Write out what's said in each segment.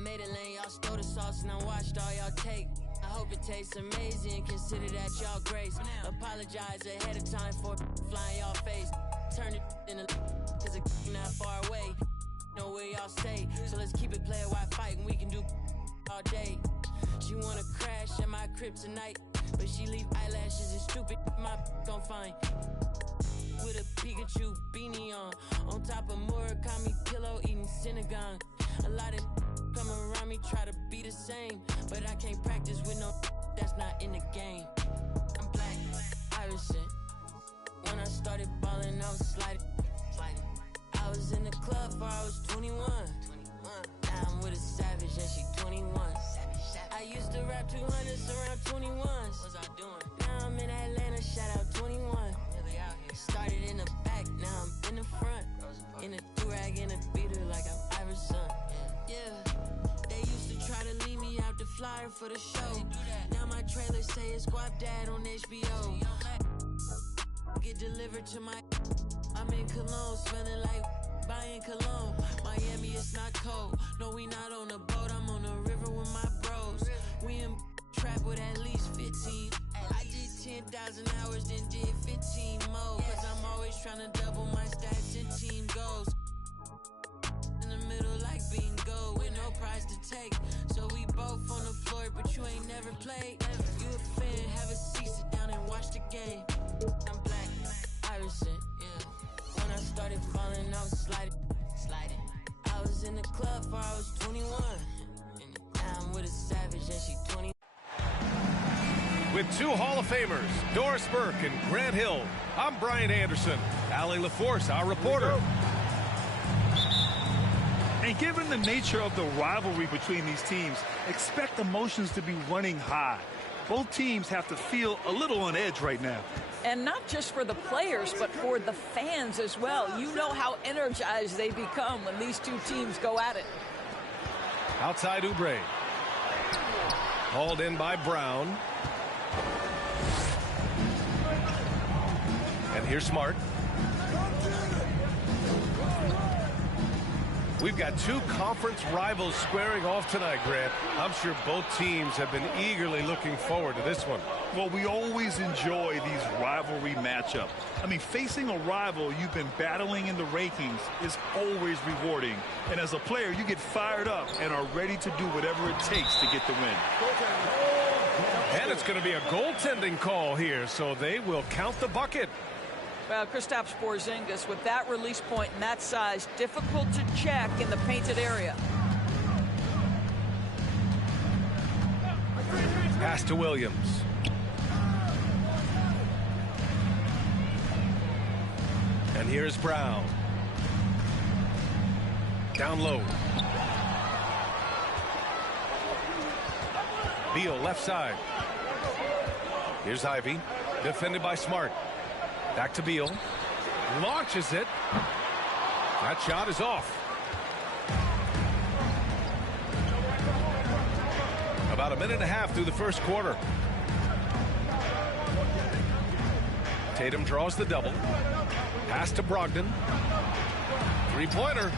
made a lane, y'all stole the sauce and I watched all y'all take. I hope it tastes amazing, consider that y'all grace. Apologize ahead of time for flying y'all face. Turn it in a cause it's not far away. Know where y'all stay, so let's keep it player while fighting. We can do all day. She wanna crash at my crib tonight, but she leave eyelashes and stupid my gon' find. With a Pikachu beanie on top of Murakami pillow eating Synagogue. A lot of come around me try to be the same, but I can't practice with no that's not in the game. I'm black, Irishman. When I started balling, I was sliding. I was in the club before I was 21. Now I'm with a savage and she 21. I used to rap 200s around 21s. What's I doing? Now I'm in Atlanta, shout out 21. Really out here. Started in the back, now I'm in the front. In a do-rag and a beater like I'm Iverson. Yeah. They used to try to leave me out the flyer for the show. Now my trailer say it's Guap Dad on HBO. Get delivered to my... I'm in Cologne, smelling like buying cologne. Miami, it's not cold. No, we not on a boat. I'm on the river with my bros. We in trap with at least 15. I did 10,000 hours, then did 15 more. Cause I'm always trying to double my stats and team goals. In the middle like bingo, with no prize to take. So we both on the floor, but you ain't never played. You a fan, have a seat, sit down and watch the game. I'm black, Irishman, yeah. When I started falling, I was sliding. I was in the club before I was 21. Now I'm with a savage and she 20. With two Hall of Famers, Doris Burke and Grant Hill, I'm Brian Anderson. Allie LaForce, our reporter. And given the nature of the rivalry between these teams, expect emotions to be running high. Both teams have to feel a little on edge right now. And not just for the players, but for the fans as well. You know how energized they become when these two teams go at it. Outside Oubre. Hauled in by Brown. And here's Smart. We've got two conference rivals squaring off tonight, Grant. I'm sure both teams have been eagerly looking forward to this one. Well, we always enjoy these rivalry matchups. I mean, facing a rival you've been battling in the rankings is always rewarding. And as a player, you get fired up and are ready to do whatever it takes to get the win. And it's going to be a goaltending call here, so they will count the bucket. Well, Kristaps Porzingis, with that release point and that size, difficult to check in the painted area. Pass to Williams. And here's Brown. Down low. Beal left side. Here's Ivy. Defended by Smart. Back to Beal. Launches it. That shot is off. About a minute and a half through the first quarter. Tatum draws the double. Pass to Brogdon. Three-pointer.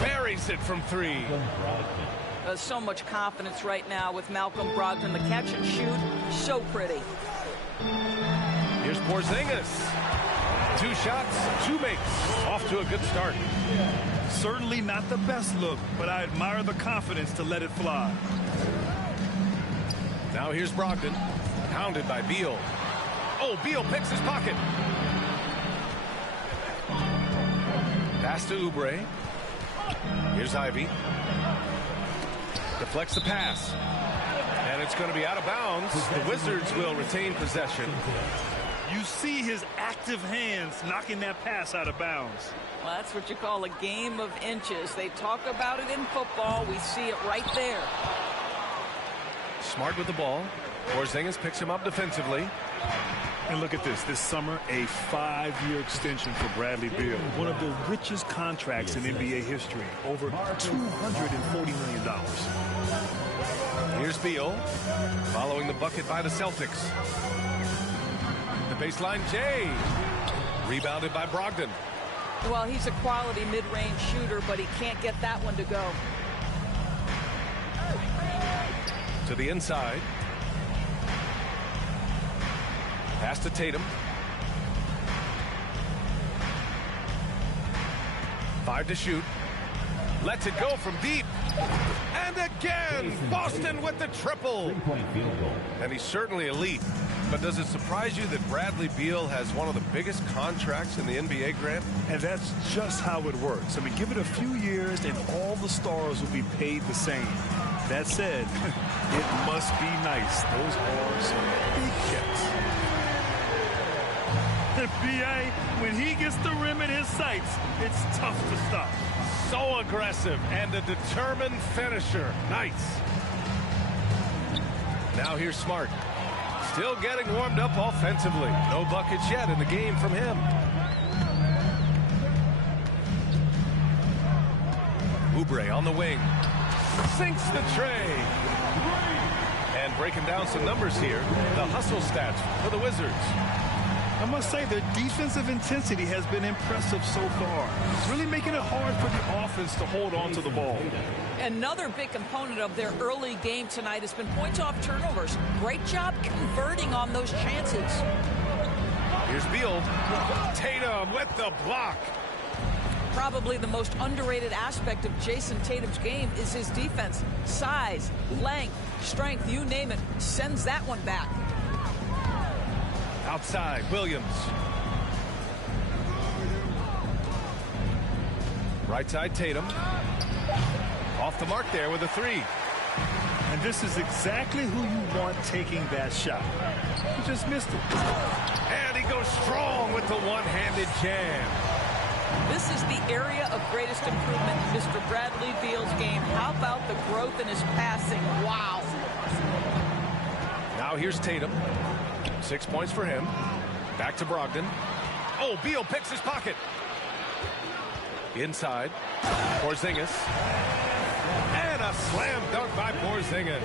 Buries it from three. So much confidence right now with Malcolm Brogdon. The catch and shoot, so pretty. Here's Porzingis. 2 shots, 2 makes. Off to a good start. Certainly not the best look, but I admire the confidence to let it fly. Now here's Brogdon. Pounded by Beal. Oh, Beal picks his pocket. Pass to Oubre. Here's Ivy. Deflects the pass. And it's going to be out of bounds. The Wizards will retain possession. You see his active hands knocking that pass out of bounds. Well, that's what you call a game of inches. They talk about it in football. We see it right there. Smart with the ball. Porzingis picks him up defensively. And look at this. This summer, a 5-year extension for Bradley Beal. One of the richest contracts in NBA history. Over $240 million. Here's Beal. Following the bucket by the Celtics. The baseline, Jay. Rebounded by Brogdon. Well, he's a quality mid-range shooter, but he can't get that one to go. To the inside. Pass to Tatum. 5 to shoot. Lets it go from deep. And again, Boston with the triple. Three-point field goal. And he's certainly elite. But does it surprise you that Bradley Beal has one of the biggest contracts in the NBA, Grant? And that's just how it works. I mean, give it a few years and all the stars will be paid the same. That said, it must be nice. Those are some big checks. BA, when he gets the rim in his sights, it's tough to stop. So aggressive and a determined finisher. Nice. Now here's Smart. Still getting warmed up offensively. No buckets yet in the game from him. Oubre on the wing. Sinks the tray. And breaking down some numbers here. The hustle stats for the Wizards. I must say their defensive intensity has been impressive so far. It's really making it hard for the offense to hold on to the ball. Another big component of their early game tonight has been points off turnovers. Great job converting on those chances. Here's Beal. Tatum with the block. Probably the most underrated aspect of Jason Tatum's game is his defense. Size, length, strength, you name it, sends that one back. Outside, Williams. Right side, Tatum. Off the mark there with a 3. And this is exactly who you want taking that shot. He just missed it. And he goes strong with the one-handed jam. This is the area of greatest improvement in Mr. Bradley Beal's game. How about the growth in his passing? Wow. Now here's Tatum. 6 points for him. Back to Brogdon. Oh, Beal picks his pocket. Inside. Porzingis. And a slam dunk by Porzingis.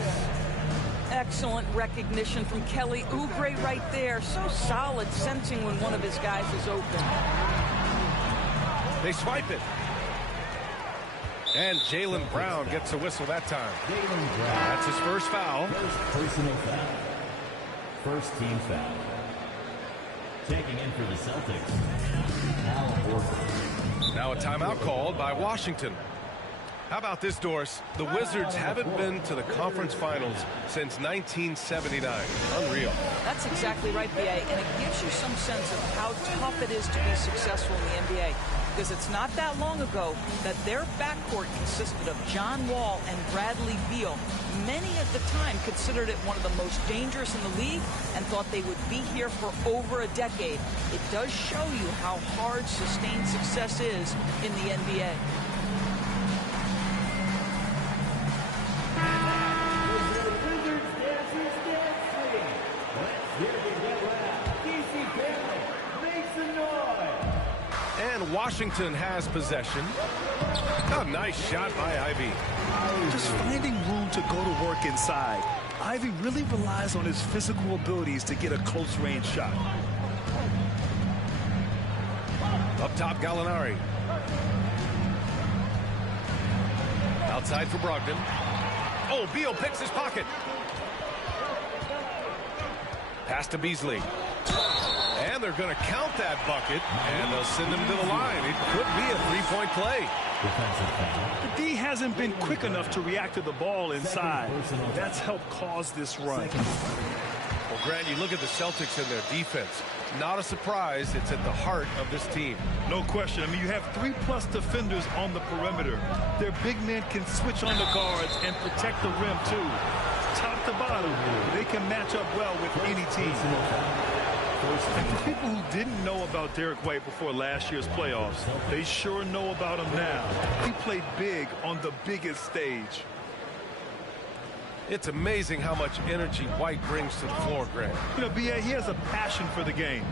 Excellent recognition from Kelly Oubre right there. So solid, sensing when one of his guys is open. They swipe it. And Jaylen Brown gets a whistle that time. That's his first foul. Personal foul. First team foul. Checking in for the Celtics, Al Horford. Now a timeout called by Washington. How about this, Doris? The Wizards haven't been to the conference finals since 1979. Unreal. That's exactly right, BA, and it gives you some sense of how tough it is to be successful in the NBA. Because it's not that long ago that their backcourt consisted of John Wall and Bradley Beal. Many at the time considered it one of the most dangerous in the league and thought they would be here for over a decade. It does show you how hard sustained success is in the NBA. And Washington has possession. A nice shot by Ivy. Just finding room to go to work inside. Ivy really relies on his physical abilities to get a close-range shot. Up top, Gallinari. Outside for Brogdon. Oh, Beal picks his pocket. Pass to Beasley. And they're going to count that bucket, and they'll send him to the line. It could be a three-point play. The D hasn't been quick enough to react to the ball inside. That's helped cause this run. Well, Grant, you look at the Celtics and their defense. Not a surprise. It's at the heart of this team. No question. I mean, you have 3+ defenders on the perimeter. Their big men can switch on the guards and protect the rim, too. Top to bottom, they can match up well with any team. And for people who didn't know about Derek White before last year's playoffs, they sure know about him now. He played big on the biggest stage. It's amazing how much energy White brings to the floor, Grant. You know, B.A., he has a passion for the game.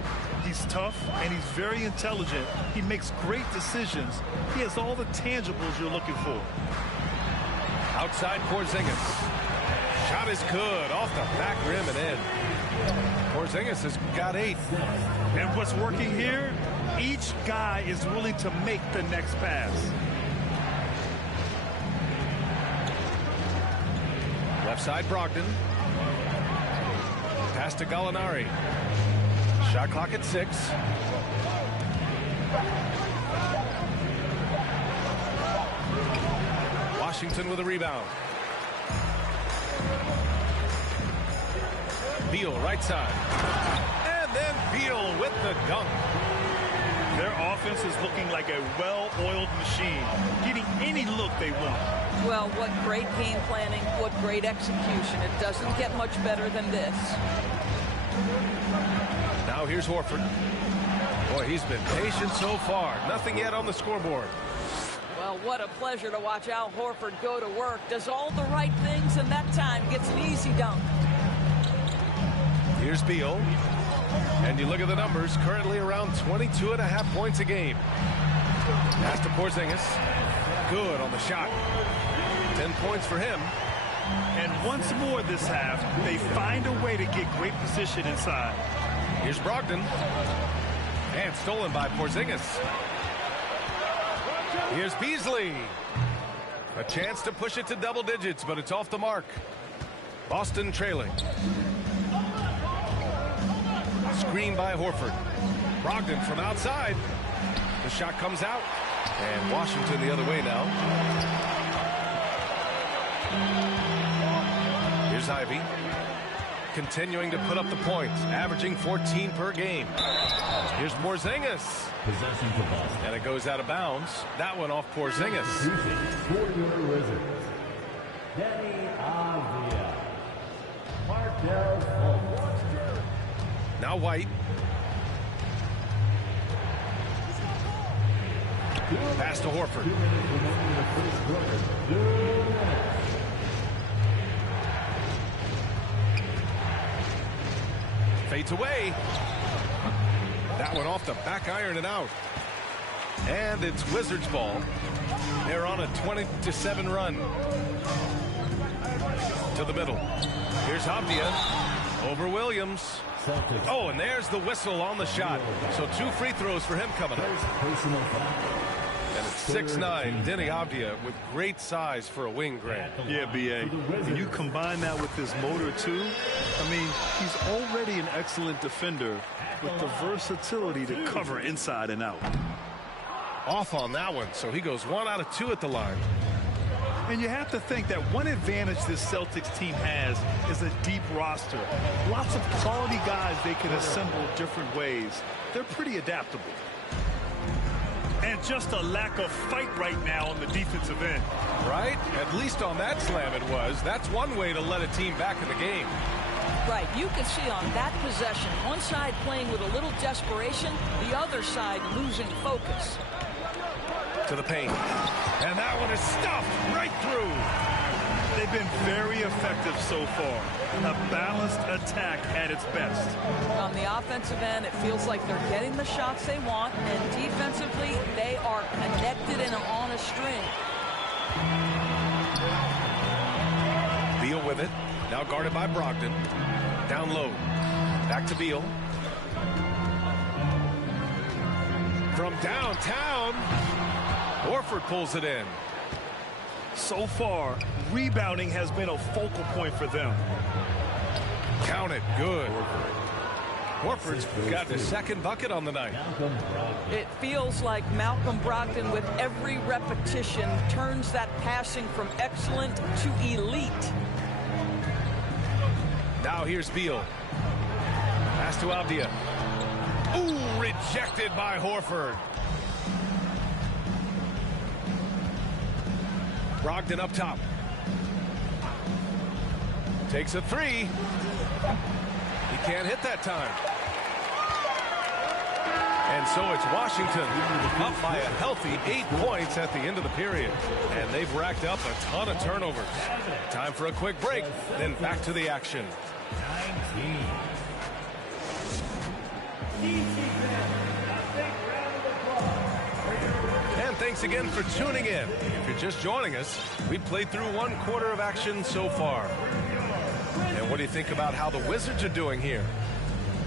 He's tough, and he's very intelligent. He makes great decisions. He has all the tangibles you're looking for. Outside Porzingis. Shot is good. Off the back rim and in. Porzingis has got 8. And what's working here? Each guy is willing to make the next pass. Left side, Brogdon. Pass to Gallinari. Shot clock at 6. Washington with a rebound. Beal, right side. And then Beal with the dunk. Their offense is looking like a well-oiled machine, getting any look they want. Well, what great game planning, what great execution. It doesn't get much better than this. Now here's Horford. Boy, he's been patient so far. Nothing yet on the scoreboard. Well, what a pleasure to watch Al Horford go to work. Does all the right things, and that time gets an easy dunk. Here's Beal. And you look at the numbers, currently around 22.5 points a game. Pass to Porzingis. Good on the shot. 10 points for him. And once more this half, they find a way to get great position inside. Here's Brogdon. And stolen by Porzingis. Here's Beasley. A chance to push it to double digits, but it's off the mark. Boston trailing. Screen by Horford. Brogdon from outside. The shot comes out. And Washington the other way now. Here's Ivy. Continuing to put up the points. Averaging 14 per game. Here's Porzingis. Possession for Boston. And it goes out of bounds. That one off Porzingis. For your Wizards, Danny Avdia. Markel Fultz. Now White. Pass to Horford. 2 minutes remaining in the first quarter. 2 minutes. Fades away. That one off the back iron and out. And it's Wizards ball. They're on a 20-7 run. To the middle. Here's Avdia over Williams. Celtics. Oh, and there's the whistle on the shot. So 2 free throws for him coming up. Personal foul. And it's 6'9", Denny Avdia with great size for a wing, Grant. Yeah, B.A. When you combine that with his motor, too, I mean, he's already an excellent defender with the versatility to cover inside and out. Off on that one, so he goes 1 out of 2 at the line. And you have to think that one advantage this Celtics team has is a deep roster. Lots of quality guys they can assemble different ways. They're pretty adaptable. And just a lack of fight right now on the defensive end. Right? At least on that slam it was. That's one way to let a team back in the game. Right, you can see on that possession, one side playing with a little desperation, the other side losing focus. To the paint. And that one is stuffed right through. They've been very effective so far. A balanced attack at its best. On the offensive end, it feels like they're getting the shots they want, and defensively, they are connected and on a string. Beal with it. Now guarded by Brogdon. Down low. Back to Beal. From downtown, Horford pulls it in. So far, rebounding has been a focal point for them. Count it. Good. Horford's got the second bucket on the night. It feels like Malcolm Brogdon, with every repetition, turns that passing from excellent to elite. Now here's Beal. Pass to Avdia. Ooh, rejected by Horford. Brogdon up top. Takes a 3. He can't hit that time. And so it's Washington up by a healthy 8 points at the end of the period. And they've racked up a ton of turnovers. Time for a quick break, then back to the action. 19. And thanks again for tuning in. If you're just joining us, we've played through 1 quarter of action so far. And what do you think about how the Wizards are doing here?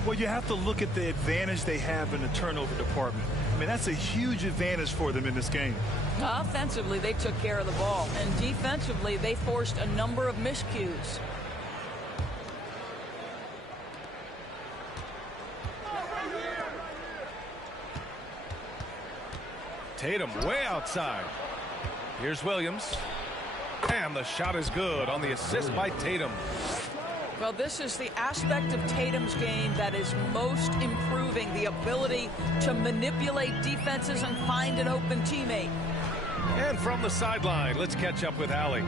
Well, you have to look at the advantage they have in the turnover department. I mean, that's a huge advantage for them in this game. Offensively, they took care of the ball, and defensively, they forced a number of miscues. Tatum way outside. Here's Williams. And the shot is good on the assist by Tatum. Well, this is the aspect of Tatum's game that is most improving, the ability to manipulate defenses and find an open teammate. And from the sideline, let's catch up with Allie.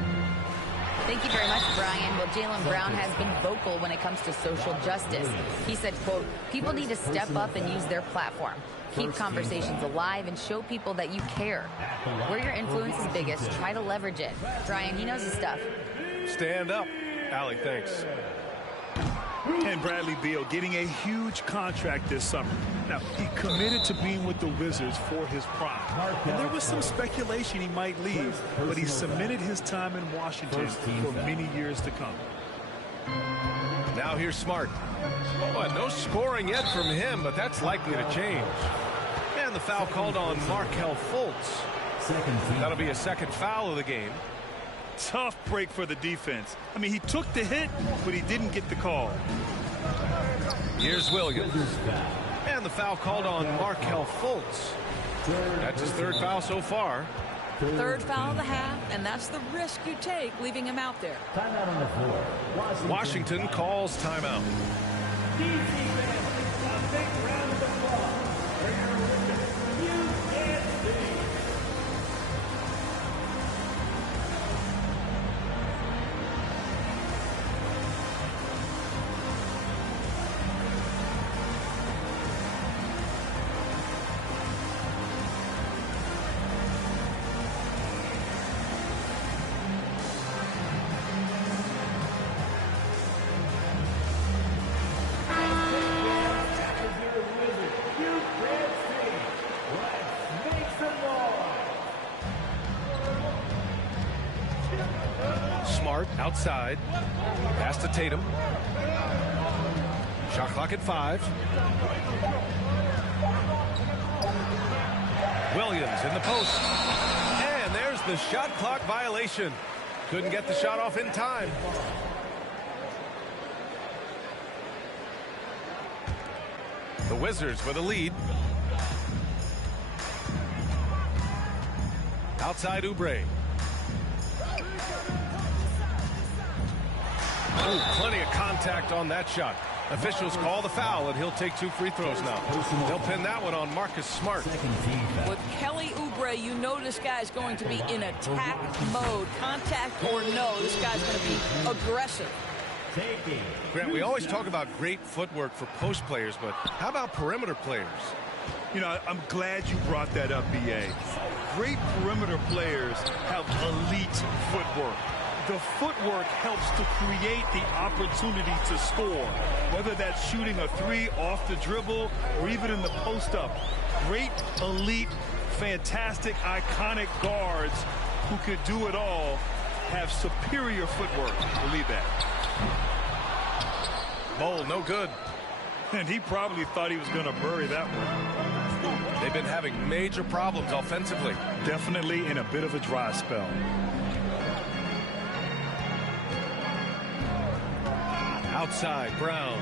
Thank you very much, Brian. Well, Jaylen Brown has been vocal when it comes to social justice. He said, quote, people need to step up and use their platform. Keep conversations alive and show people that you care. Where your influence is biggest, try to leverage it. Brian, he knows his stuff. Stand up. Allie, thanks. And Bradley Beal getting a huge contract this summer. Now, he committed to being with the Wizards for his prime. And there was some speculation he might leave, but he cemented his time in Washington for many years to come. Now here's Smart. Well, no scoring yet from him, but that's likely to change. And the foul called on Markelle Fultz. That'll be a second foul of the game. Tough break for the defense. I mean, he took the hit, but he didn't get the call. Here's Williams. And the foul called on Markelle Fultz. That's his third foul so far. Third foul of the half, and that's the risk you take leaving him out there. Timeout on the floor. Washington calls timeout. Outside. Pass to Tatum. Shot clock at 5. Williams in the post. And there's the shot clock violation. Couldn't get the shot off in time. The Wizards with a lead. Outside Oubre. Oh, plenty of contact on that shot. Officials call the foul, and he'll take 2 free throws now. They'll pin that one on Marcus Smart. With Kelly Oubre, you know this guy's going to be in attack mode. Contact or no, this guy's going to be aggressive. Grant, we always talk about great footwork for post players, but how about perimeter players? You know, I'm glad you brought that up, B.A. Great perimeter players have elite footwork. The footwork helps to create the opportunity to score, whether that's shooting a 3 off the dribble or even in the post-up. Great, elite, fantastic, iconic guards who could do it all have superior footwork. Believe that. Bowl, no good. And he probably thought he was going to bury that one. They've been having major problems offensively. Definitely in a bit of a dry spell. Outside, Brown.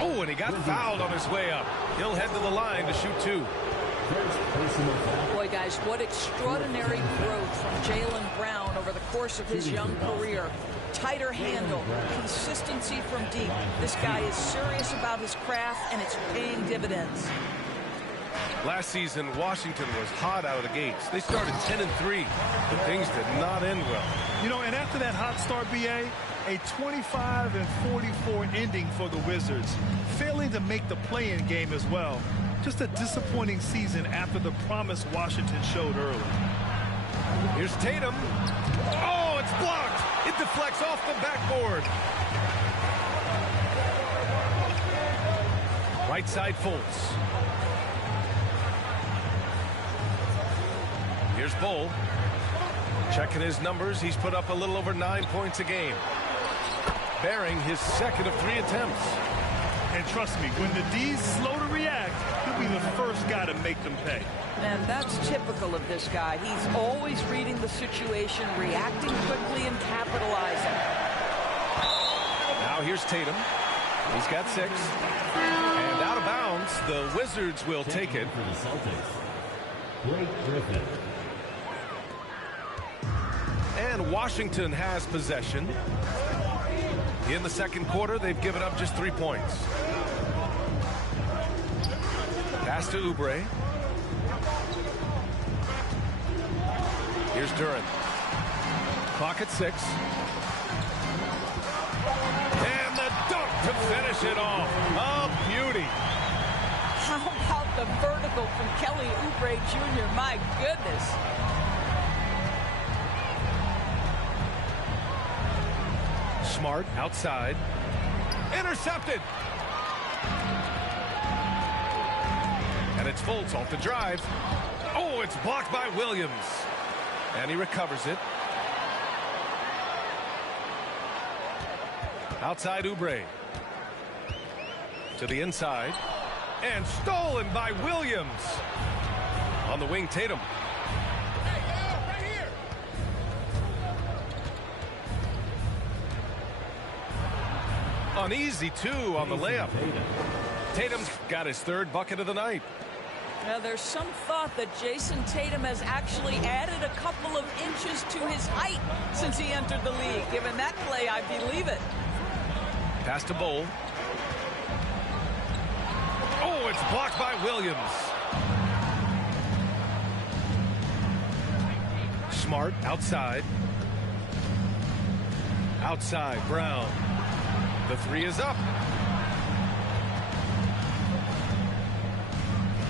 Oh, and he got fouled on his way up. He'll head to the line to shoot 2. Boy, guys, what extraordinary growth from Jaylen Brown over the course of his young career. Tighter handle, consistency from deep. This guy is serious about his craft, and it's paying dividends. Last season, Washington was hot out of the gates. They started 10-3, but things did not end well. You know, and after that hot start, B.A., a 25-44 ending for the Wizards, failing to make the play-in game as well. Just a disappointing season after the promise Washington showed early. Here's Tatum. Oh, it's blocked. It deflects off the backboard. Right side Fultz. Here's Bull. Checking his numbers. He's put up a little over 9 points a game. Bearing his second of 3 attempts. And trust me, when the D's slow to react, he'll be the first guy to make them pay. And that's typical of this guy. He's always reading the situation, reacting quickly, and capitalizing. Now here's Tatum. He's got 6. And out of bounds, the Wizards will take it. For the Celtics, Blake Griffin. And Washington has possession. In the second quarter, they've given up just 3 points. Pass to Oubre. Here's Duren. Clock at 6. And the dunk to finish it off. A beauty. How about the vertical from Kelly Oubre Jr.? My goodness. Smart outside. Intercepted. And it's Fultz off the drive. Oh, it's blocked by Williams. And he recovers it. Outside Oubre. To the inside. And stolen by Williams. On the wing, Tatum. Uneasy, too, on the layup. Tatum's got his 3rd bucket of the night. Now, there's some thought that Jason Tatum has actually added a couple of inches to his height since he entered the league. Given that play, I believe it. Pass to Bowl. Oh, it's blocked by Williams. Smart outside. Outside, Brown. The 3 is up.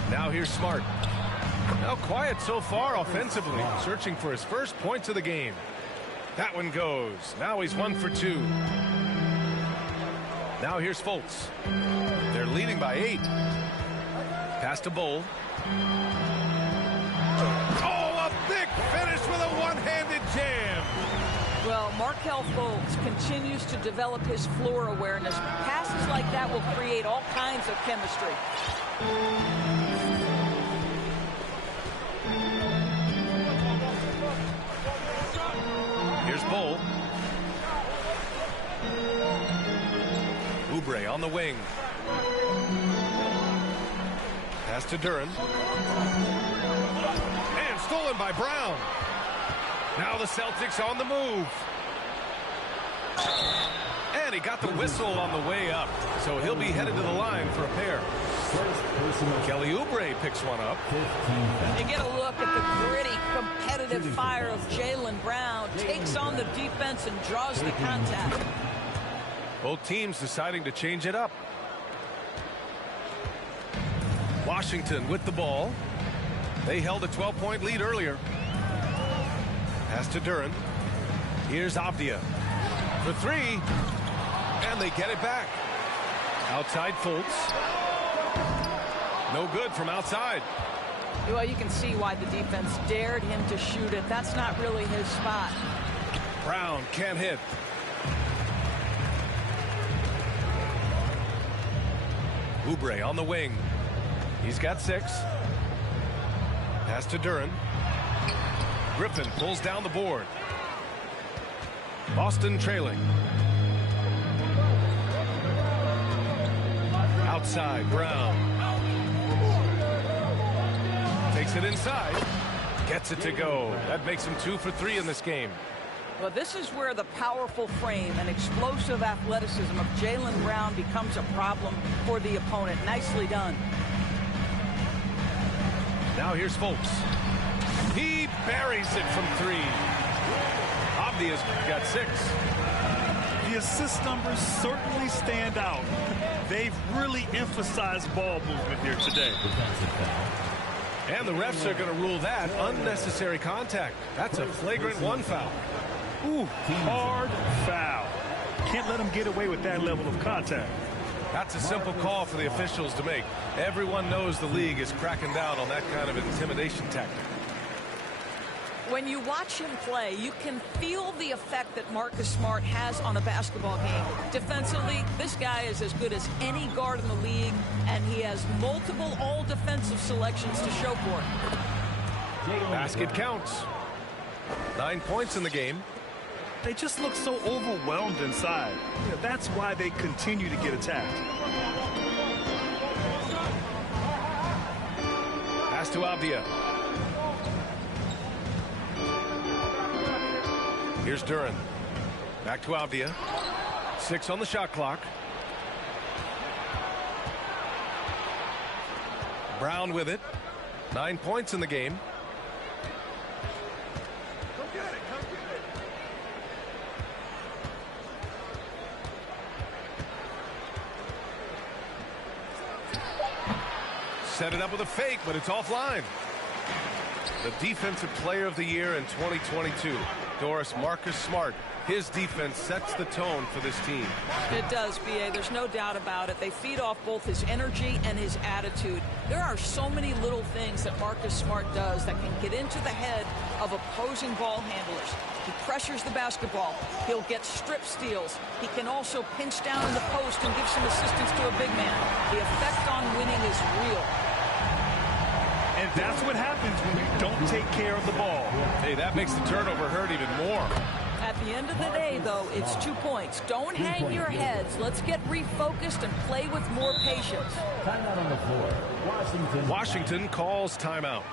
Now here's Smart. Now quiet so far offensively, searching for his first points of the game. That one goes. Now he's 1 for 2. Now here's Fultz. They're leading by 8. Pass to Bowl. Oh, a big finish with a one-handed jam. Well, Markelle Fultz continues to develop his floor awareness. Passes like that will create all kinds of chemistry. Here's Bull. Oubre on the wing. Pass to Duren. And stolen by Brown. Now the Celtics on the move. And he got the whistle on the way up. So he'll be headed to the line for a pair. Kelly Oubre picks one up. You get a look at the gritty, competitive fire of Jaylen Brown. Takes on the defense and draws the contact. Both teams deciding to change it up. Washington with the ball. They held a 12-point lead earlier. Pass to Duren. Here's Avdia for 3. And they get it back. Outside Fultz. No good from outside. Well, you can see why the defense dared him to shoot it. That's not really his spot. Brown can't hit. Oubre on the wing. He's got 6. Pass to Duren. Griffin pulls down the board. Boston trailing. Outside, Brown. Takes it inside. Gets it to go. That makes him 2 for 3 in this game. Well, this is where the powerful frame and explosive athleticism of Jaylen Brown becomes a problem for the opponent. Nicely done. Now here's Fultz. He buries it from 3. Avdia's got 6. The assist numbers certainly stand out. They've really emphasized ball movement here today. And the refs are going to rule that unnecessary contact. That's a flagrant 1 foul. Ooh, hard foul. Can't let him get away with that level of contact. That's a simple call for the officials to make. Everyone knows the league is cracking down on that kind of intimidation tactic. When you watch him play, you can feel the effect that Marcus Smart has on a basketball game. Defensively, this guy is as good as any guard in the league, and he has multiple all-defensive selections to show for it. Basket counts. 9 points in the game. They just look so overwhelmed inside. That's why they continue to get attacked. Pass to Avdia. Here's Duran. Back to Avdia. 6 on the shot clock. Brown with it. 9 points in the game. Set it up with a fake, but it's offline. The defensive player of the year in 2022, Doris, Marcus Smart. His defense sets the tone for this team. It does, B.A. There's no doubt about it. They feed off both his energy and his attitude. There are so many little things that Marcus Smart does that can get into the head of opposing ball handlers. He pressures the basketball. He'll get strip steals. He can also pinch down in the post and give some assistance to a big man. The effect on winning is real. And that's what happens when you don't take care of the ball. Hey, that makes the turnover hurt even more. At the end of the day, though, it's 2 points. Don't hang your heads. Let's get refocused and play with more patience. Timeout on the floor. Washington. Washington calls timeout.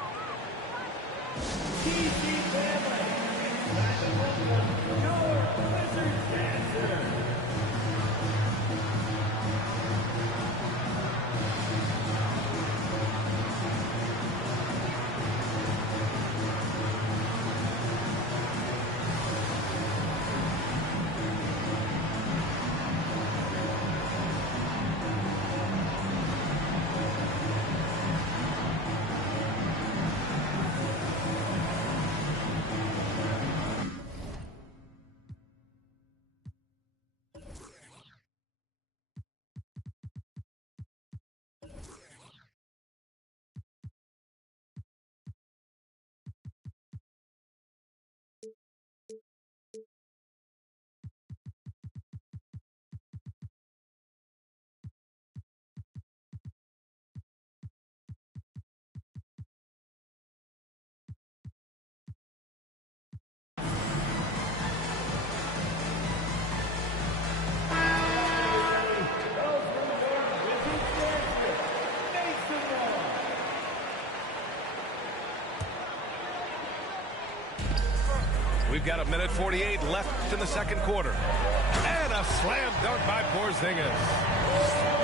We've got 1:48 left in the second quarter. And a slam dunk by Porzingis.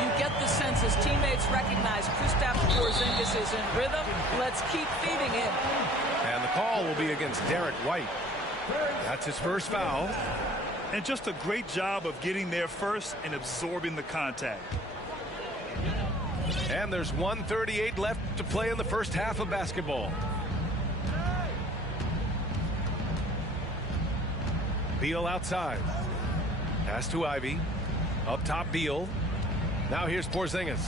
You get the sense his teammates recognize Kristaps Porzingis is in rhythm. Let's keep feeding him. And the call will be against Derek White. That's his first foul. And just a great job of getting there first and absorbing the contact. And there's 1:38 left to play in the first half of basketball. Beal outside. Pass to Ivy. Up top, Beal. Now here's Porzingis.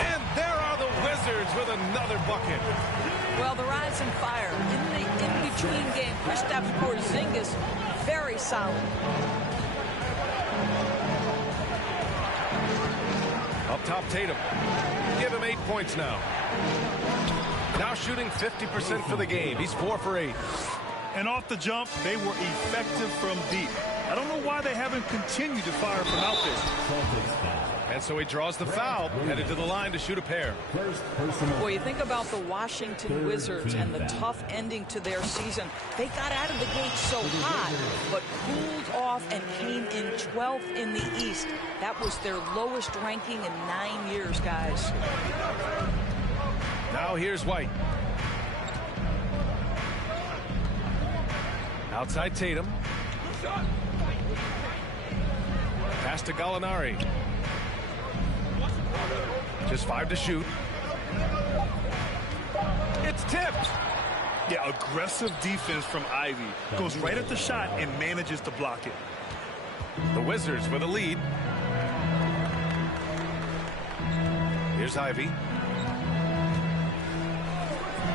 And there are the Wizards with another bucket. Well, the rise and fire in the in-between game. Kristaps Porzingis, very solid. Up top, Tatum. Give him 8 points now. Now shooting 50% for the game. He's 4 for 8. And off the jump, they were effective from deep. I don't know why they haven't continued to fire from out there. And so he draws the foul, headed to the line to shoot a pair. Boy, you think about the Washington Wizards and the tough ending to their season. They got out of the gate so hot, but cooled off and came in 12th in the East. That was their lowest ranking in 9 years, guys. Now here's White. Outside Tatum. Pass to Gallinari. Just 5 to shoot. It's tipped. Yeah, aggressive defense from Ivy. Goes right at the shot and manages to block it. The Wizards with a lead. Here's Ivy.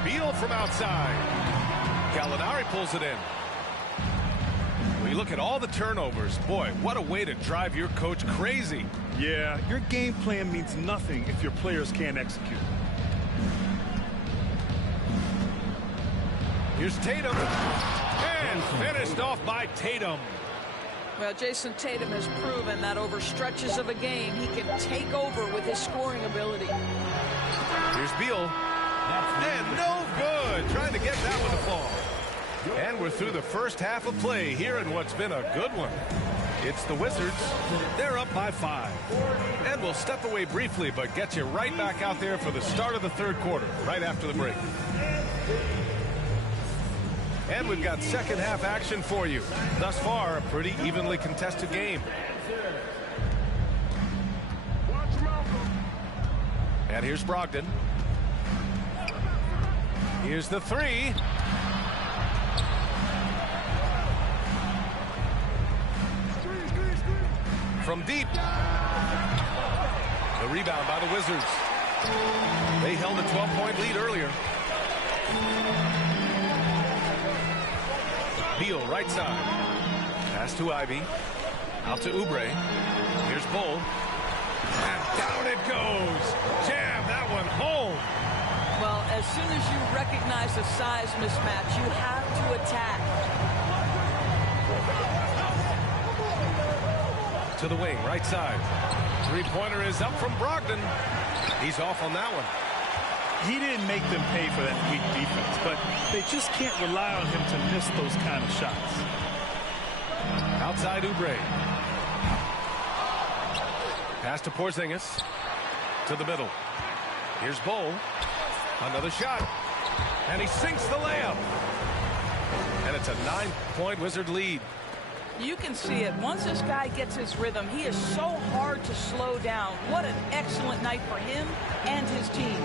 Beal from outside. Gallinari pulls it in. When you look at all the turnovers, boy, what a way to drive your coach crazy. Yeah, your game plan means nothing if your players can't execute. Here's Tatum. And finished off by Tatum. Well, Jason Tatum has proven that over stretches of a game, he can take over with his scoring ability. Here's Beal. And no good. Trying to get that one to fall. And we're through the first half of play here in what's been a good one. It's the Wizards. They're up by 5. And we'll step away briefly, but get you right back out there for the start of the third quarter, right after the break. And we've got second half action for you. Thus far, a pretty evenly contested game. And here's Brogdon. Here's the 3. From deep. The rebound by the Wizards. They held a 12-point lead earlier. Beal, right side. Pass to Ivy. Out to Oubre. Here's Bull. And down it goes. Jam that one home. Well, as soon as you recognize the size mismatch, you have to attack. To the wing, right side. Three-pointer is up from Brogdon. He's off on that one. He didn't make them pay for that weak defense, but they just can't rely on him to miss those kind of shots. Outside Oubre. Pass to Porzingis. To the middle. Here's Bull. Another shot. And he sinks the layup. And it's a 9-point Wizard lead. You can see it. Once this guy gets his rhythm, he is so hard to slow down. What an excellent night for him and his team.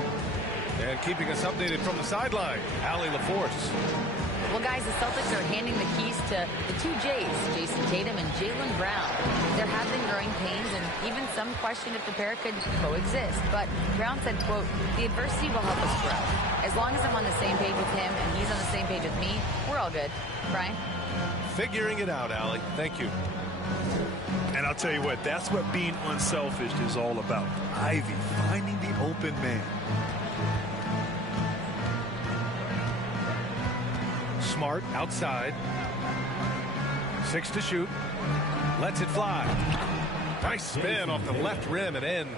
And keeping us updated from the sideline, Allie LaForce. Well, guys, the Celtics are handing the keys to the 2 J's, Jason Tatum and Jaylen Brown. There have been growing pains, and even some question if the pair could coexist. But Brown said, quote, "The adversity will help us grow. As long as I'm on the same page with him and he's on the same page with me, we're all good." Brian? Figuring it out, Allie. Thank you. And I'll tell you what, that's what being unselfish is all about. Ivy finding the open man. Smart outside. 6 to shoot. Lets it fly. Nice spin off the left rim and in.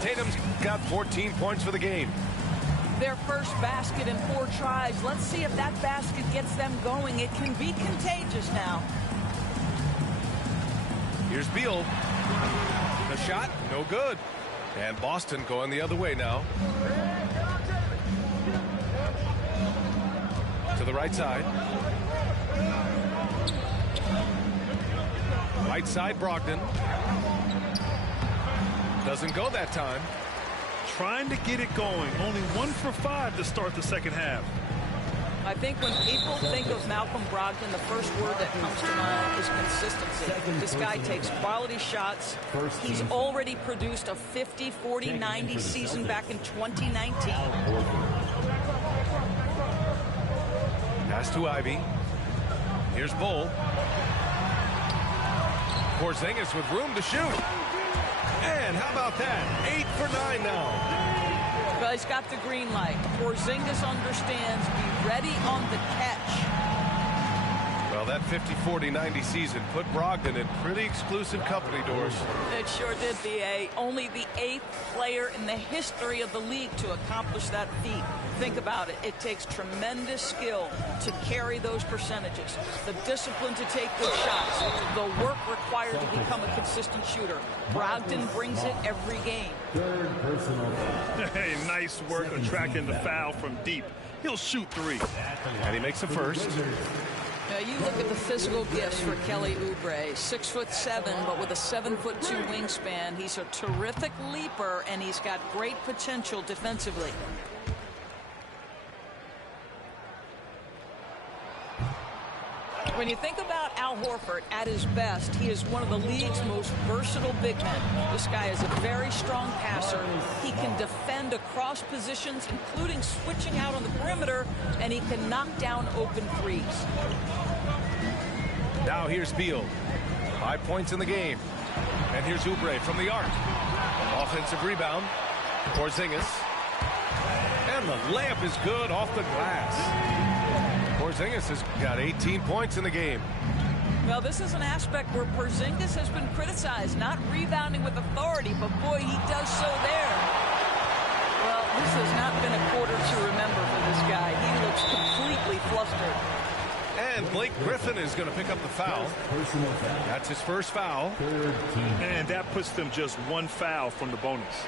Tatum's got 14 points for the game. Their first basket in 4 tries. Let's see if that basket gets them going. It can be contagious now. Here's Beal. The shot, no good. And Boston going the other way now. To the right side. Right side, Brogdon. Doesn't go that time. Trying to get it going. Only 1 for 5 to start the second half. I think when people think of Malcolm Brogdon, the first word that comes to mind is consistency. This guy takes quality shots. He's already produced a 50, 40, 90 season back in 2019. Pass to Ivy. Here's Bull. Porzingis with room to shoot. And how about that? 8 for 9 now. Well, he's got the green light. Porzingis understands. Be ready on the catch. Well, that 50, 40, 90 season put Brogdon in pretty exclusive company, Doris. It sure did, B.A. Only the 8th player in the history of the league to accomplish that feat. Think about it. It takes tremendous skill to carry those percentages. The discipline to take good shots. The work required to become a consistent shooter. Brogdon brings it every game. Hey, nice work attracting the foul from deep. He'll shoot 3. And he makes the first. Now you look at the physical gifts for Kelly Oubre. 6'7", but with a 7'2" wingspan. He's a terrific leaper, and he's got great potential defensively. When you think about Al Horford at his best, he is one of the league's most versatile big men. This guy is a very strong passer. He can defend across positions, including switching out on the perimeter, and he can knock down open threes. Now here's Beal. 5 points in the game. And here's Oubre from the arc. Offensive rebound. Porzingis. And the layup is good off the glass. Porzingis has got 18 points in the game. Well, this is an aspect where Porzingis has been criticized, not rebounding with authority, but boy, he does so there. Well, this has not been a quarter to remember for this guy. He looks completely flustered. And Blake Griffin is going to pick up the foul. That's his first foul. And that puts them just one foul from the bonus.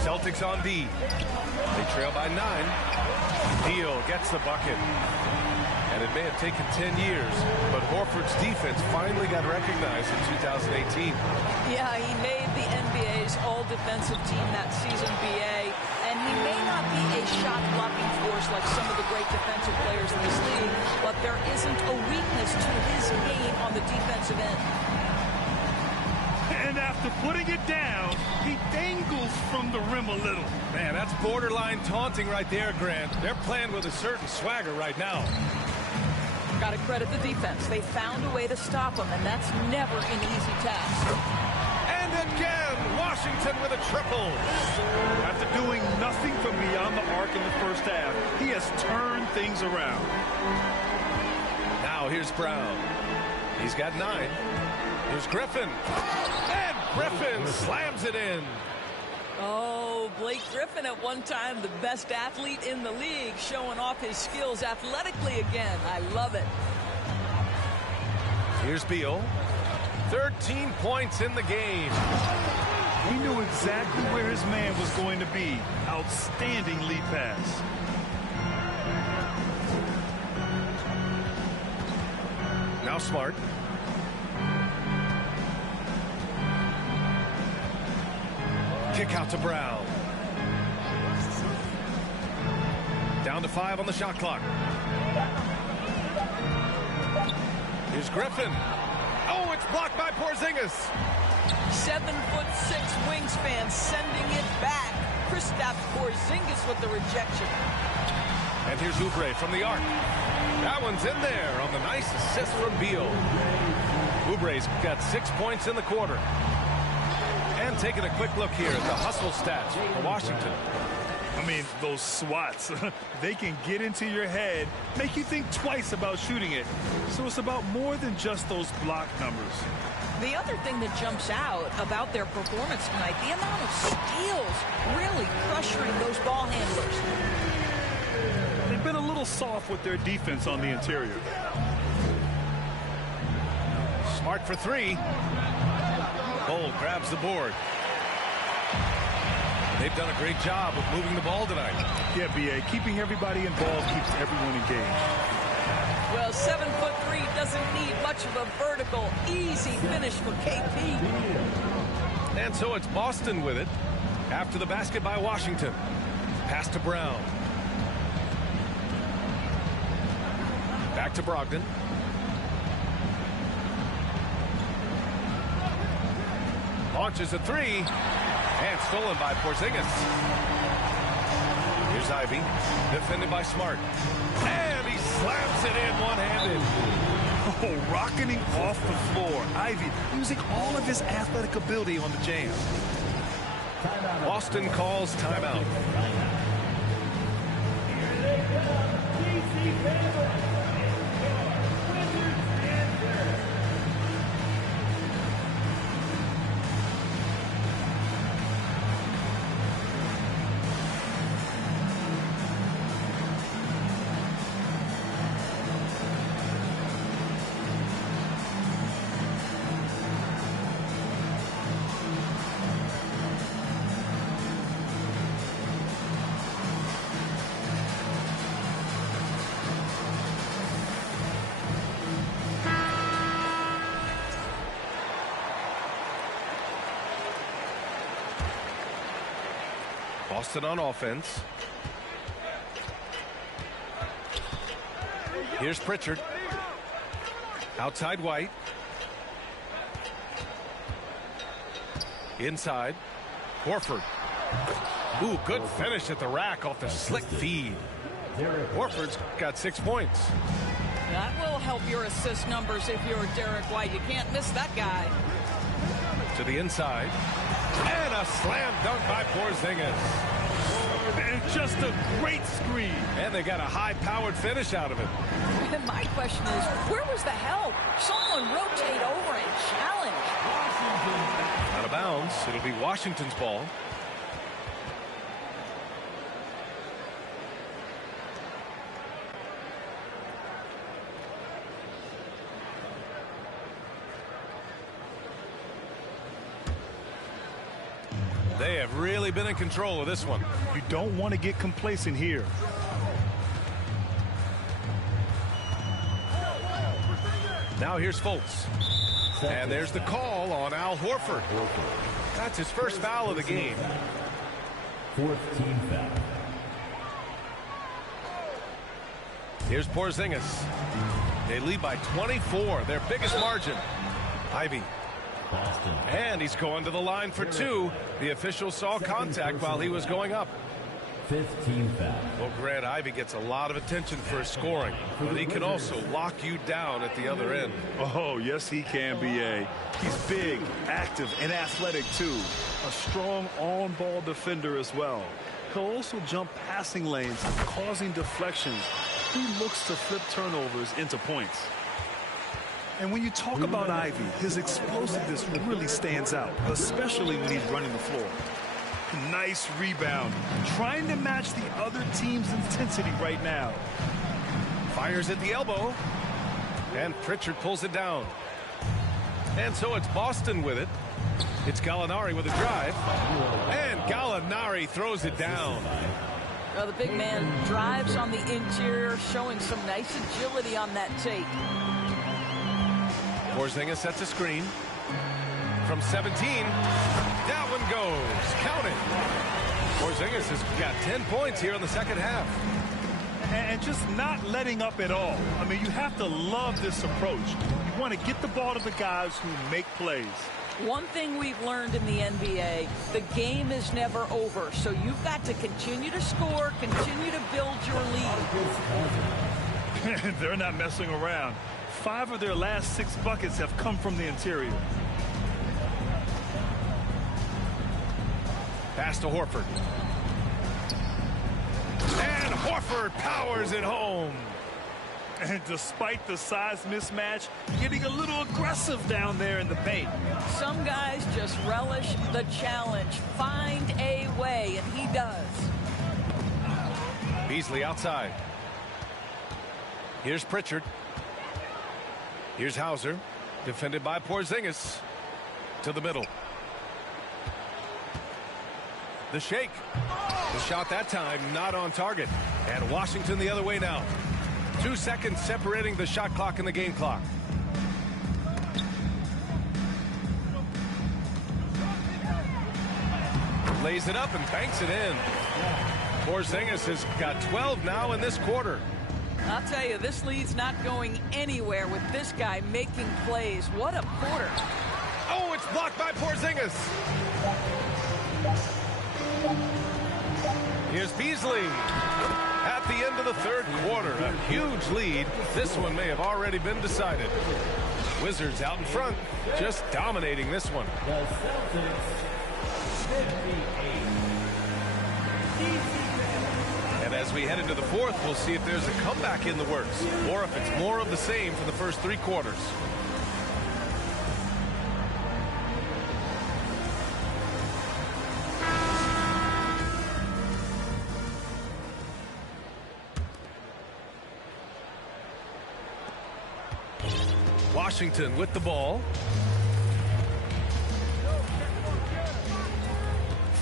Celtics on D. They trail by 9. Beal gets the bucket. And it may have taken 10 years, but Horford's defense finally got recognized in 2018. Yeah, he made the NBA's all-defensive team that season, BA. And he may not be a shot-blocking force like some of the great defensive players in this league, but there isn't a weakness to his game on the defensive end. And after putting it down, he dangles from the rim a little. Man, that's borderline taunting right there, Grant. They're playing with a certain swagger right now. Got to credit the defense. They found a way to stop him, and that's never an easy task. And again, Washington with a triple. After doing nothing from beyond the arc in the first half, he has turned things around. Now here's Brown. He's got 9. Here's Griffin. And Griffin slams it in. Oh, Blake Griffin at one time the best athlete in the league, showing off his skills athletically again. I love it. Here's Beal. 13 points in the game. He knew exactly where his man was going to be. Outstanding lead pass. Now Smart. Kick out to Brown. Down to 5 on the shot clock. Here's Griffin. Oh, it's blocked by Porzingis. 7'6" wingspan, sending it back. Kristaps Porzingis with the rejection. And here's Oubre from the arc. That one's in there on the nice assist from Beal. Oubre's got 6 points in the quarter. And taking a quick look here at the hustle stats for Washington. I mean, those swats, they can get into your head, make you think twice about shooting it. So it's about more than just those block numbers. The other thing that jumps out about their performance tonight, the amount of steals really pressuring those ball handlers. They've been a little soft with their defense on the interior. Smart for 3. Cole grabs the board. They've done a great job of moving the ball tonight. Yeah, B.A., keeping everybody involved keeps everyone engaged. Well, 7'3" doesn't need much of a vertical, easy finish for KP. And so it's Boston with it after the basket by Washington. Pass to Brown. Back to Brogdon. Launches a 3. And stolen by Porzingis. Here's Ivy. Defended by Smart. And he slams it in one-handed. Oh, rocketing off the floor. Ivy using all of his athletic ability on the jam. Boston calls timeout. Boston on offense. Here's Pritchard. Outside White. Inside. Horford. Ooh, good finish at the rack off the slick feed. Horford's got 6 points. That will help your assist numbers if you're Derek White. You can't miss that guy. To the inside. And a slam dunk by Porzingis. And just a great screen. And they got a high-powered finish out of it. And my question is, where was the help? Someone rotate over and challenge. Out of bounds. It'll be Washington's ball. They have really been in control of this one. You don't want to get complacent here. Now here's Fultz. And there's the call on Al Horford. That's his first foul of the game. 4th team foul. Here's Porzingis. They lead by 24, their biggest margin. Ivy. Boston. And he's going to the line for 2. The official saw contact while he was going up. 5th team foul. Well, Grant, Ivy gets a lot of attention for his scoring, but he can also lock you down at the other end. Oh, yes, he can, B.A. He's big, active, and athletic, too. A strong on-ball defender as well. He'll also jump passing lanes, causing deflections. He looks to flip turnovers into points. And when you talk about Ivy, his explosiveness really stands out, especially when he's running the floor. Nice rebound. Trying to match the other team's intensity right now. Fires at the elbow. And Pritchard pulls it down. And so it's Boston with it. It's Gallinari with a drive. And Gallinari throws it down. Well, the big man drives on the interior, showing some nice agility on that tape. Porzingis sets a screen. From 17, that one goes. Count it. Porzingis has got 10 points here in the second half. And just not letting up at all. I mean, you have to love this approach. You want to get the ball to the guys who make plays. One thing we've learned in the NBA, the game is never over. So you've got to continue to score, continue to build your lead. They're not messing around. 5 of their last 6 buckets have come from the interior. Pass to Horford. And Horford powers it home. And despite the size mismatch, getting a little aggressive down there in the paint. Some guys just relish the challenge. Find a way, and he does. Beasley outside. Here's Pritchard. Here's Hauser. Defended by Porzingis. To the middle. The shake. The shot that time not on target. And Washington the other way now. 2 seconds separating the shot clock and the game clock. Lays it up and banks it in. Porzingis has got 12 now in this quarter. I'll tell you, this lead's not going anywhere with this guy making plays. What a quarter. Oh, it's blocked by Porzingis. Here's Beasley. At the end of the third quarter, a huge lead. This one may have already been decided. Wizards out in front, just dominating this one. The Celtics, 58. And as we head into the fourth, we'll see if there's a comeback in the works, or if it's more of the same for the first 3 quarters. Washington with the ball.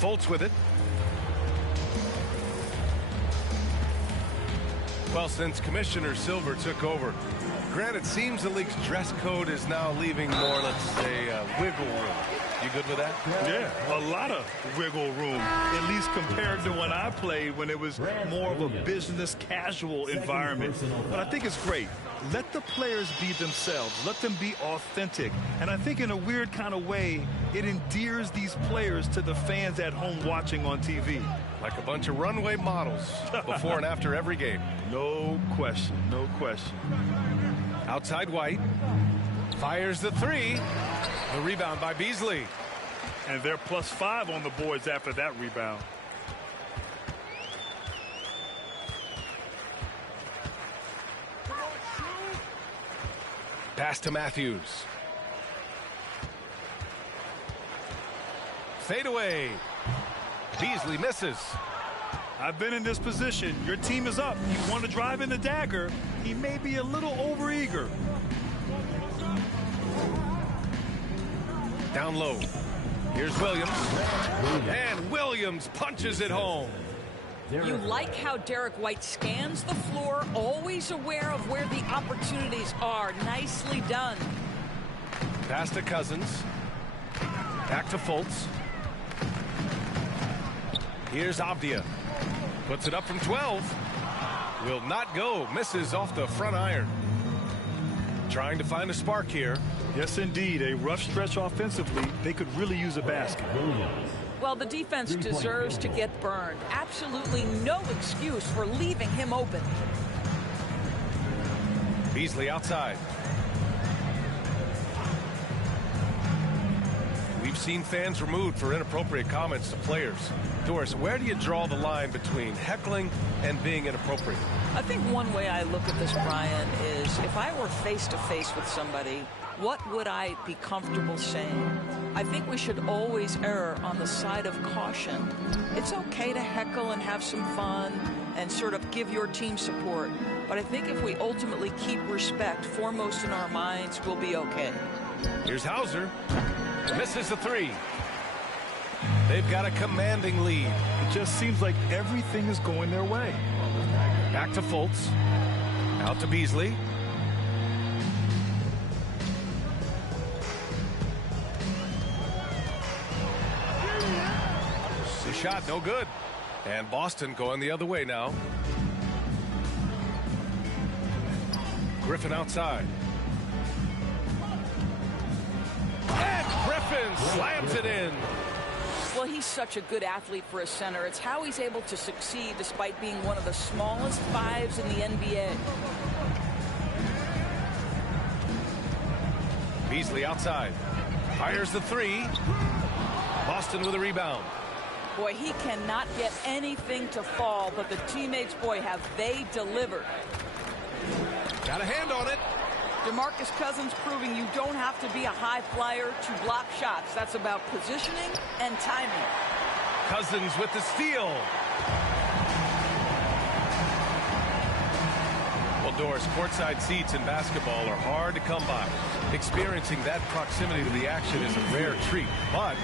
Fultz with it. Well, since Commissioner Silver took over, Grant, it seems the league's dress code is now leaving more, let's say, wiggle room. You good with that? Yeah, a lot of wiggle room, at least compared to when I played, when it was more of a business casual environment. But I think it's great. Let the players be themselves. Let them be authentic. And I think in a weird kind of way, it endears these players to the fans at home watching on TV. Like a bunch of runway models before and after every game. No question, no question. Outside White. Fires the three. The rebound by Beasley. And they're +5 on the boards after that rebound. Pass to Matthews. Fade away. Beasley misses. I've been in this position. Your team is up. You want to drive in the dagger. He may be a little overeager. Down low. Here's Williams. And Williams punches it home. You like how Derek White scans the floor, always aware of where the opportunities are. Nicely done. Pass to Cousins. Back to Fultz. Here's Avdia. Puts it up from 12. Will not go. Misses off the front iron. Trying to find a spark here. Yes, indeed. A rough stretch offensively. They could really use a basket. Well, the defense deserves to get burned. Absolutely no excuse for leaving him open. Beasley outside. We've seen fans removed for inappropriate comments to players. Doris, where do you draw the line between heckling and being inappropriate? I think one way I look at this, Brian, is if I were face-to-face with somebody, what would I be comfortable saying? I think we should always err on the side of caution. It's okay to heckle and have some fun and sort of give your team support. But I think if we ultimately keep respect foremost in our minds, we'll be okay. Here's Hauser. Misses the three. They've got a commanding lead. It just seems like everything is going their way. Back to Fultz. Out to Beasley. The shot no good. And Boston going the other way now. Griffin outside. And Griffin slams it in. Well, he's such a good athlete for a center. It's how he's able to succeed despite being one of the smallest fives in the NBA. Beasley outside. Fires the three. Boston with a rebound. Boy, he cannot get anything to fall, but the teammates, boy, have they delivered. Got a hand on it. DeMarcus Cousins proving you don't have to be a high flyer to block shots. That's about positioning and timing. Cousins with the steal. Well, Doris, courtside seats in basketball are hard to come by. Experiencing that proximity to the action is a rare treat. But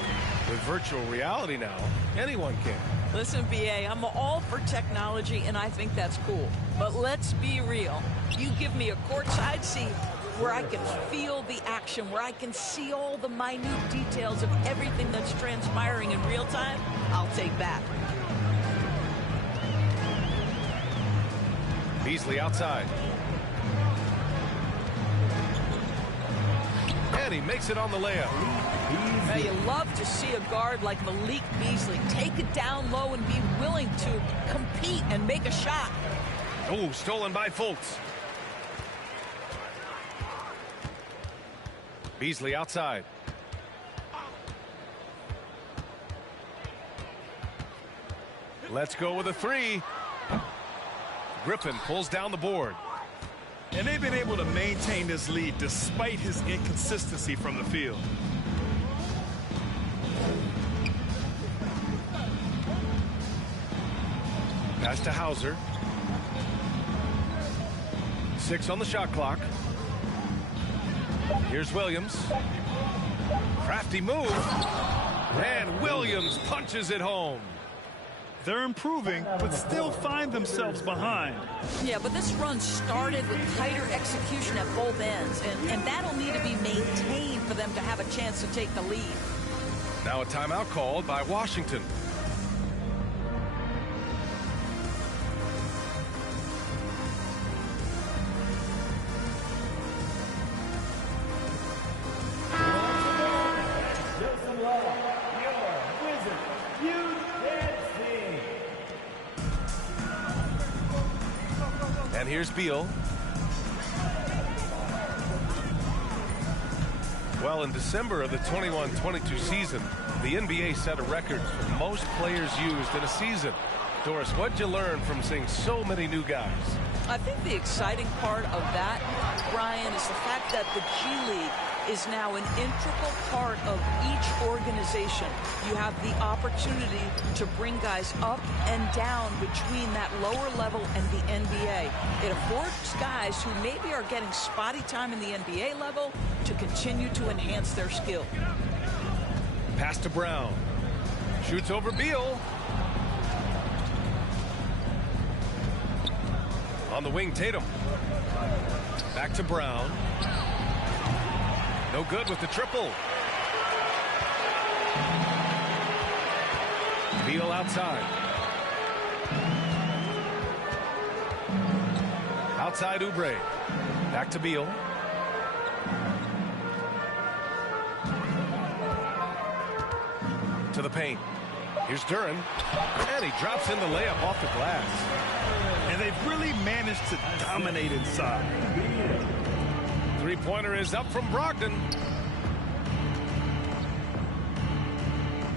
with virtual reality now, anyone can. Listen, BA, I'm all for technology, and I think that's cool. But let's be real. You give me a courtside seat where I can feel the action, where I can see all the minute details of everything that's transpiring in real time, I'll take that. Beasley outside. And he makes it on the layup. Now, you love to see a guard like Malik Beasley take it down low and be willing to compete and make a shot. Oh, stolen by Fultz. Beasley outside. Let's go with a three. Griffin pulls down the board. And they've been able to maintain this lead despite his inconsistency from the field. Pass to Hauser. 6 on the shot clock. Here's Williams. Crafty move. And Williams punches it home. They're improving, but still find themselves behind. Yeah, but this run started with tighter execution at both ends, and that'll need to be maintained for them to have a chance to take the lead. Now a timeout called by Washington. And here's Beal. Well, in December of the 21-22 season, the NBA set a record for most players used in a season. Doris, what'd you learn from seeing so many new guys? I think the exciting part of that, Brian, is the fact that the G League is now an integral part of each organization. You have the opportunity to bring guys up and down between that lower level and the NBA. It affords guys who maybe are getting spotty time in the NBA level to continue to enhance their skill. Pass to Brown. Shoots over Beal. On the wing, Tatum. Back to Brown. No good with the triple. Beal outside. Outside Oubre. Back to Beal. To the paint. Here's Duren. And he drops in the layup off the glass. And they've really managed to dominate inside. Three-pointer is up from Brogdon.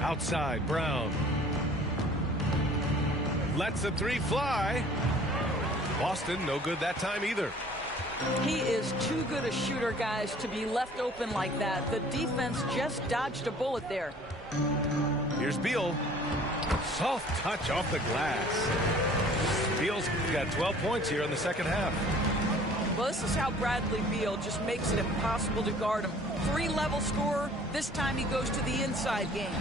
Outside, Brown. Lets the three fly. Boston, no good that time either. He is too good a shooter, guys, to be left open like that. The defense just dodged a bullet there. Here's Beal. Soft touch off the glass. Beal's got 12 points here in the second half. Well, this is how Bradley Beal just makes it impossible to guard him. Three-level scorer. This time he goes to the inside game.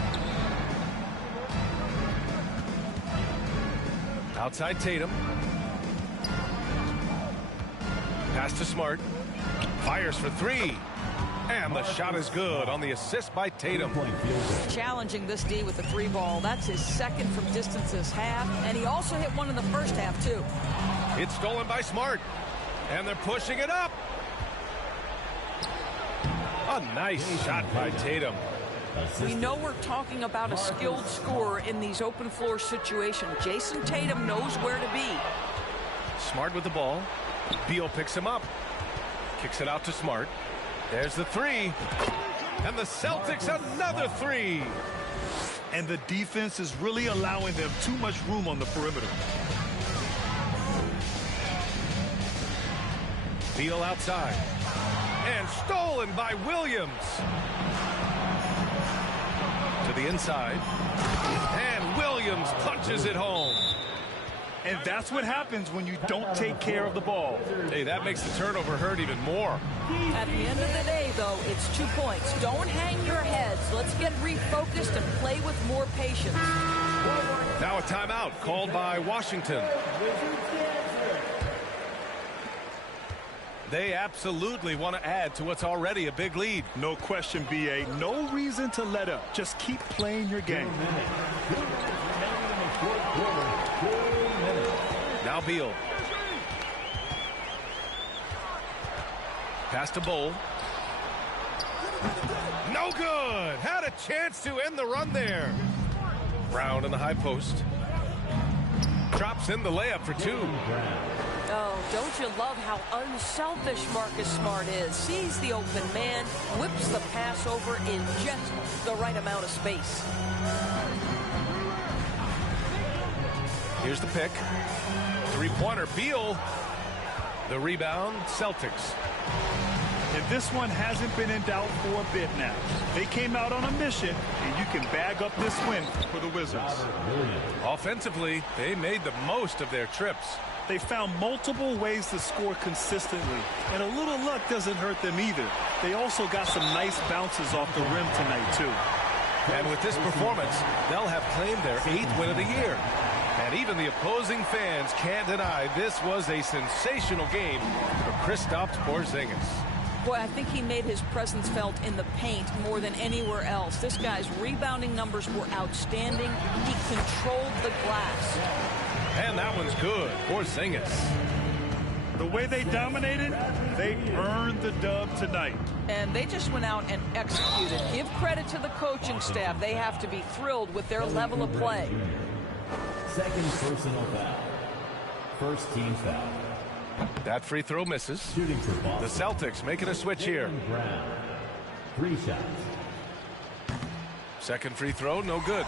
Outside Tatum. Pass to Smart. Fires for three. And the shot is good on the assist by Tatum. Challenging this D with the three ball. That's his second from distance this half. And he also hit one in the first half, too. It's stolen by Smart. And they're pushing it up. A nice shot by Tatum. We know we're talking about a skilled scorer in these open floor situations. Jason Tatum knows where to be. Smart with the ball. Beal picks him up. Kicks it out to Smart. There's the three. And the Celtics another three. And the defense is really allowing them too much room on the perimeter. Beal outside. And stolen by Williams. To the inside. And Williams punches it home. And that's what happens when you don't take care of the ball. Hey, that makes the turnover hurt even more. At the end of the day, though, it's 2 points. Don't hang your heads. Let's get refocused and play with more patience. Now a timeout called by Washington. They absolutely want to add to what's already a big lead. No question, B.A. No reason to let up. Just keep playing your game. Now Beal. Pass to Bowl. No good. Had a chance to end the run there. Brown in the high post. Drops in the layup for two. Oh, don't you love how unselfish Marcus Smart is? Sees the open man, whips the pass over in just the right amount of space. Here's the pick. Three-pointer, Beal. The rebound, Celtics. And this one hasn't been in doubt for a bit now. They came out on a mission, and you can bag up this win for the Wizards. Offensively, they made the most of their trips. They found multiple ways to score consistently, and a little luck doesn't hurt them either. They also got some nice bounces off the rim tonight, too. And with this performance, they'll have claimed their 8th win of the year. And even the opposing fans can't deny this was a sensational game for Kristaps Porzingis. Boy, I think he made his presence felt in the paint more than anywhere else. This guy's rebounding numbers were outstanding. He controlled the glass. And that one's good. Porzingis. The way they dominated, they earned the dub tonight. And they just went out and executed. Give credit to the coaching staff. They have to be thrilled with their level of play. Second personal foul. First team foul. That free throw misses. Shooting for The Boston. Celtics making a switch here. Brown. 3 shots. Second free throw, no good.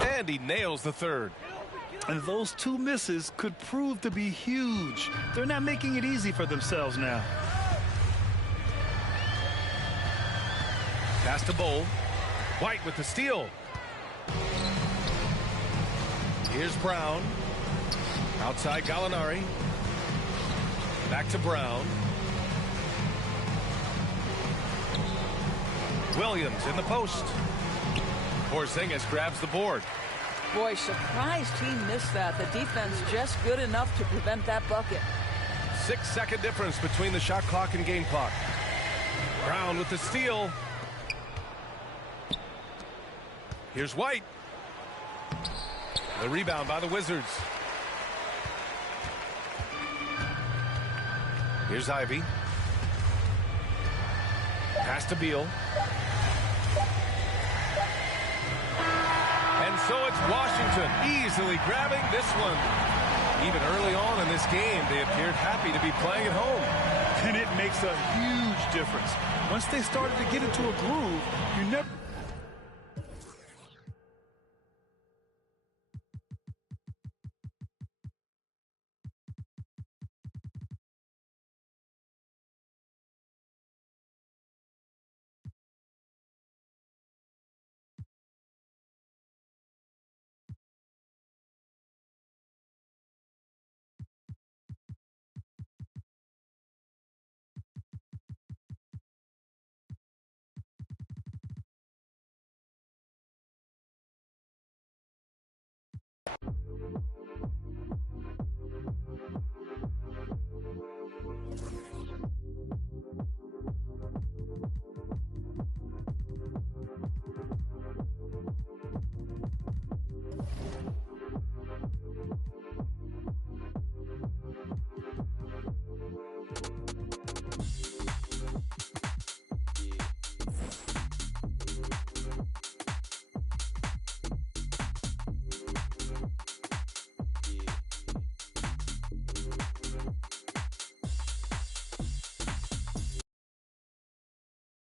And he nails the third. And those 2 misses could prove to be huge. They're not making it easy for themselves now. Pass to Bowl. White with the steal. Here's Brown. Outside Gallinari. Back to Brown. Williams in the post. Porzingis grabs the board. Boy, surprised he missed that. The defense just good enough to prevent that bucket. 6-second difference between the shot clock and game clock. Brown with the steal. Here's White. The rebound by the Wizards. Here's Ivy. Pass to Beal. And so it's Washington easily grabbing this one. Even early on in this game, they appeared happy to be playing at home. And it makes a huge difference. Once they started to get into a groove, you never